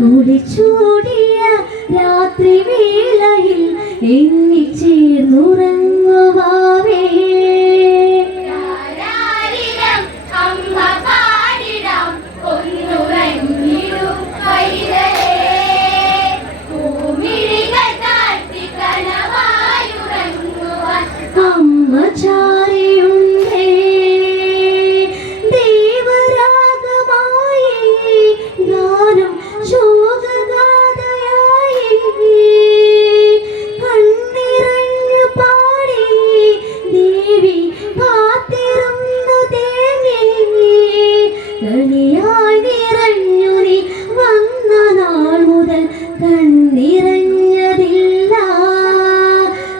കുളിച്ചൂടിയ രാത്രി വേളയിൽ എണ്ണി ചേർന്നുറങ്ങുവാവേ. അമ്മ ചാരിയുണ്ടേ ദേവരാഗമായി ഗാനം ശോകഗാഥയായി കണ്ണിറഞ്ഞു പാടി ദേവി കാത്തിരുന്നു തേങ്ങി കണിയായി നിറഞ്ഞു നീ വന്ന നാൾ മുതൽ കണ്ണിറഞ്ഞതില്ല.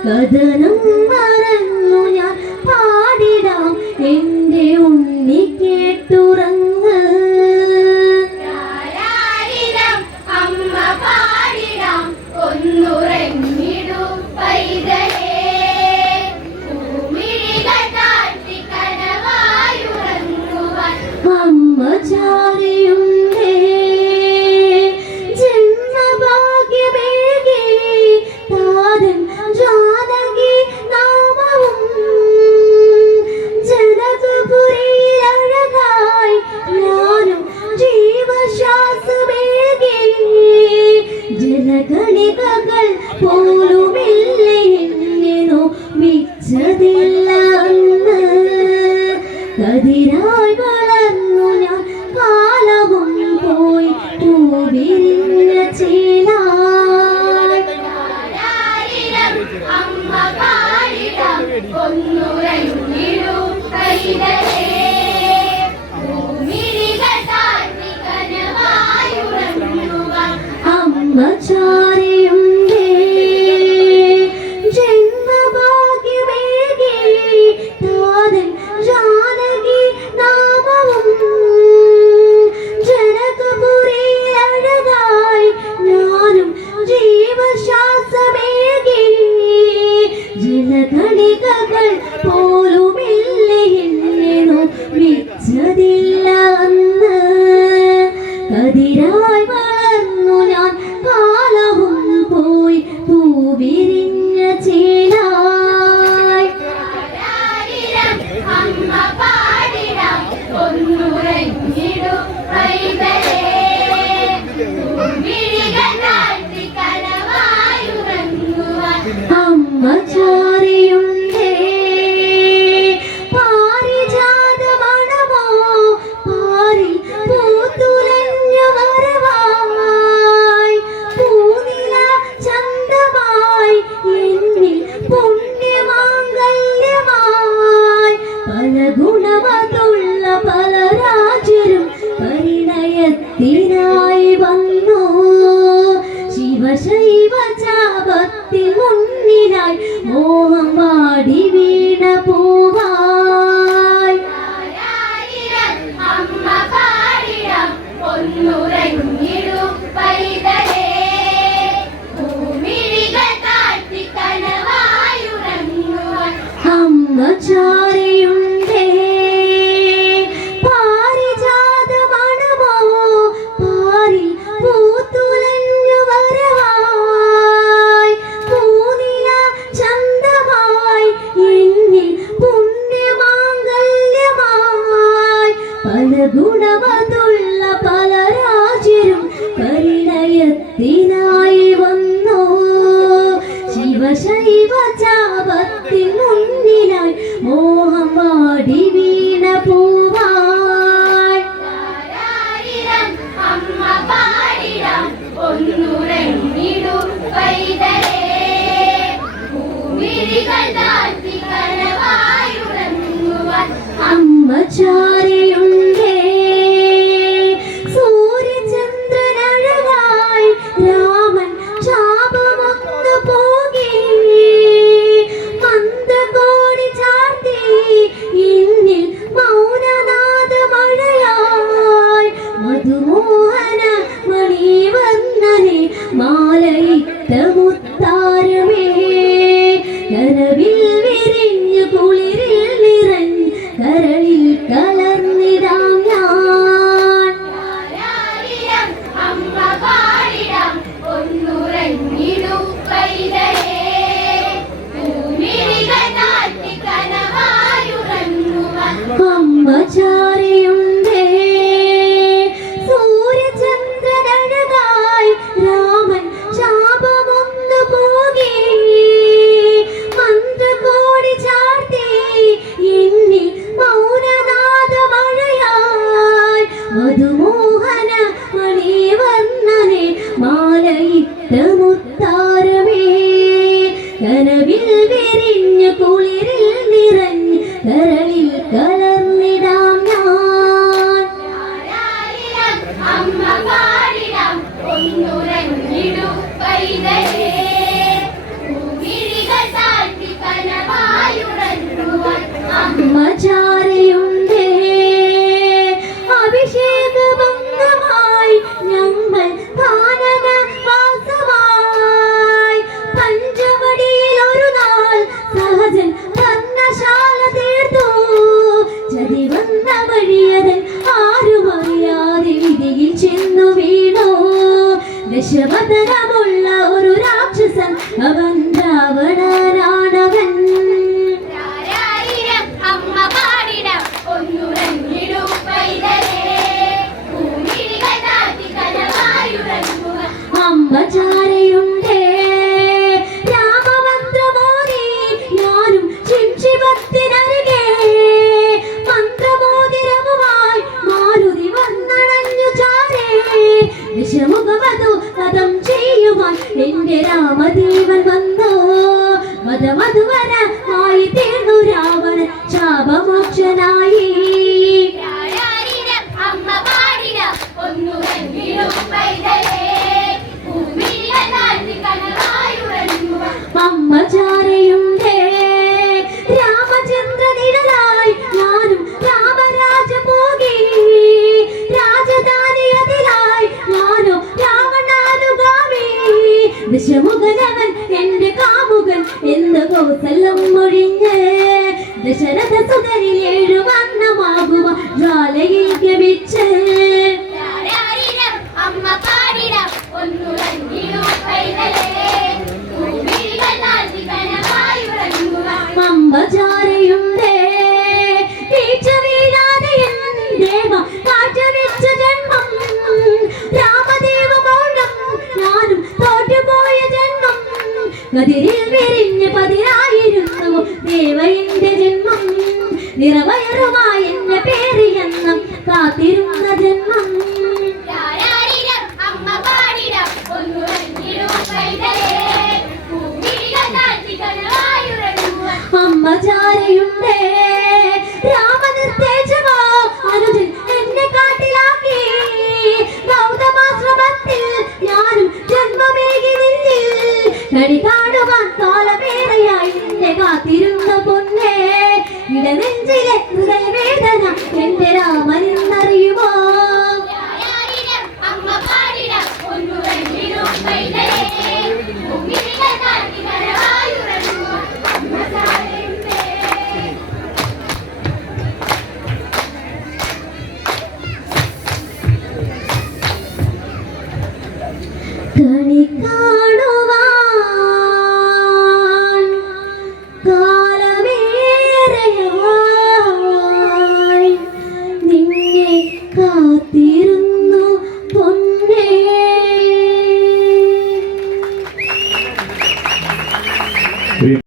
കഥനം മറന്നു ഞാൻ പാടിടാം എൻ്റെ ഉണ്ണി കേട്ടുറങ്ങ്. അമ്മ പാടിടാം ഒന്നുറങ്ങിടൂ പൈതലേ. ഭൂമിഴികൾ താഴ്ത്തി കനവായുറങ്ങുവാൻ അമ്മ ചാരിയുണ്ടേ ജന്മഭാഗ്യമേകി താരൻ ജാനകി നാമവും ജനകപുരിയിൽ അഴകായി ഞാനും ജീവശ്വാസമേകി. ജലഗണികകൾ പോലുമില്ലേ എന്നെ നോവിച്ചതില്ല അന്ന്. കതിരായി വളർന്നു ഞാൻ കാലവും പോയി പൂവിരിഞ്ഞ ചേലായി. അമ്മ പാടിടാം ഒന്നുറങ്ങിടൂ പൈതലേ. ഭൂമിഴികൾ താഴ്ത്തി കനവായുറങ്ങുവാൻ അമ്മ ചാരിയുണ്ടേ ജന്മഭാഗ്യമേകി താരൻ ജാനകി നാമവും ജനകപുരിയിൽ അഴകായി ഞാനും ജീവശ്വാസമേകി. ജലഗണികകൾ പോലുമില്ലേ എന്നെ നോവിച്ചതില്ല അന്ന്. കതിരായി വളർന്നു ഞാൻ കാലവും പോയി പൂവിരിഞ്ഞ ചേലായി. അമ്മ പാടിടാം ഒന്നുറങ്ങിടൂ പൈതലേ. ഭൂമിഴികൾ താഴ്ത്തി കനവായുറങ്ങുവാൻ അമ്മ ചാരിയുണ്ടേ പാരിജാതമണമോ പാരിൽ പൂത്തുലഞ്ഞ വരവായി പൂനില ചന്തമായി എന്നിൽ പുണ്യമാംഗല്യമായി. പല ഗുണമതുള്ള പല രാജ്യരും പരിണയത്തിനായി വന്നു. ശിവശൈവ ചാപത്തിൽ മുന്നിലായി മോഹം വാടി വീണ പൂവായി. അമ്മ പാടിടാം ഒന്നുറങ്ങിടൂ പൈതലേ. ഭൂമിഴികൾ താഴ്ത്തി കനവായുറങ്ങുവാൻ അമ്മ ചാരിയുണ്ടേ പാരിജാതമണമോ പാരിൽ പൂത്തുലഞ്ഞു വരവായി പൂനില ചന്തമായി എന്നിൽ പുണ്യമാംഗല്യമായി. പല ഗുണമതുള്ള പല രാജ്യരും പരിണയത്തിനായി വന്നു. ശിവശൈവ ചാപത്തിൽ മുന്നിലായി മോഹം വാടി വീണ പൂവായി. അമ്മ പാടിടാം ഒന്നുറങ്ങിടൂ പൈതലേ. ഭൂമിഴികൾ താഴ്ത്തി കനവായുറങ്ങുവാൻ അമ്മ ചാരിയുണ്ടേ സൂര്യചന്ദ്രനഴകായി രാമൻ ശാപമൊന്നു പോകി. മന്ത്രകോടി ചാർത്തി എന്നിൽ മൗനനാദമഴയായി. മധുമോഹന മണിവർണ്ണനെ മാലയിട്ട മുത്താരമേ കനവിൽ വിരിഞ്ഞു കുളിരിൽ നിറഞ്ഞ് കരളിൽ കലർന്നിടാം ഞാൻ. അമ്മ അമ്മ പാടിടം ഒന്നുറങ്ങിടു പൈതലേ ഭൂമിഴികൾ താഴ്ത്തി കനവായുറങ്ങുവാൻ അമ്മ ചാരയുണ്ടേ അഭിഷേകഭംഗമായി ഞങ്ങൾ കാനന വാസമായി പഞ്ചവടിയിൽ ഒരു നാൾ സഹജൻ വർണ്ണശാല തീർത്തു ചതി വന്ന വഴിയതൻ ആരും അറിയാതെ വിധിയിൽ ചെന്നു വീണു ദശവതരമുള്ള ഒരു രാക്ഷസൻ അവൻ രാവണനാണവൻ രാരായിരം അമ്മ പാടിടം ഒന്നുറങ്ങിടു പൈതലേ ഭൂമിഴികൾ താഴ്ത്തി കനവായുറങ്ങുവാൻ അമ്മ ചാരയുണ്ടേ രാമമന്ത്രമോദി ഞാനും ശിംശിഭക്തിനരികെ മന്ത്രമോതിരവുമായി മാരുതി വന്നണഞ്ഞു ചാരേ വിഷമുഖവധു വധം ചെയ്യുവാൻ എന്റെ രാമദേവൻ വന്നു വധമധുവരമായി തീർന്നു രാവണൻ ശാപമോക്ഷനായി രാരായിരം അമ്മ പാടിടം ഒന്നുറങ്ങിടു പൈതലേ ഭൂമിഴികൾ താഴ്ത്തി കനവായുറങ്ങുവാൻ അമ്മ ചാരയുണ്ടേ രാമചന്ദ്ര നിഴലായി ഞാനും രാമരാജ പോകി രാജധാനി അതിലായി ഞാനോ രാവണാനുഗാമി ദശമുഖനവൻ എന്റെ കാമുകൻ എന്ന് കൗസല്യം മൊഴിഞ്ഞ് ദശരഥ സുതരിൽ 7 വർണ്ണമാകുക ജ്വാലയിൽ ഗമിച്ച് രാരായിരം അമ്മ പാടിടം ഒന്നുറങ്ങിടു പൈതലേ ഭൂമിഴികൾ താഴ്ത്തി കനവായുറങ്ങുവാൻ അമ്മ ചാരയുണ്ടേ വീഴ്ച വീഴാതെ എൻ ദേവ കാറ്റടിച്ച ജന്മം രാമദേവ മൗനം ഞാനും തോറ്റുപോയ ജന്മം കതിരിൽ വിരിഞ്ഞ് പതിരായിരുന്നു ദേവന്റെ ജന്മം നിറവയറുമായി എന്നെ പേരിയെന്നും കാത്തിരുന്ന ജന്മം രാരായിരം അമ്മ പാടിടം ഒന്നുറങ്ങിടു പൈതലേ ഭൂമിഴികൾ താഴ്ത്തി കനവായുറങ്ങുവാൻ അമ്മ ചാരയുണ്ടേ രാമനിർദ്ദേശമോ അനുജൻ എന്നെ കാട്ടിലാക്കി ഗൗതമാശ്രമത്തിൽ ഞാനും ജന്മമേകി നിന്നിൽ കടി കാണുവാൻ കാലമേറെയായി എന്നെ കാത്തിരുന്ന പൊന്നേ ഇടനെഞ്ചിലെ ഹൃദയവേദന എന്റെ രാമനെന്നറിയുമോ രാരായിരം അമ്മ പാടിടം ഒന്നുറങ്ങിടു പൈതലേ ഭൂമിഴികൾ താഴ്ത്തി കനവായുറങ്ങുവാൻ അമ്മ ചാരയുണ്ടേ കണിക്കാ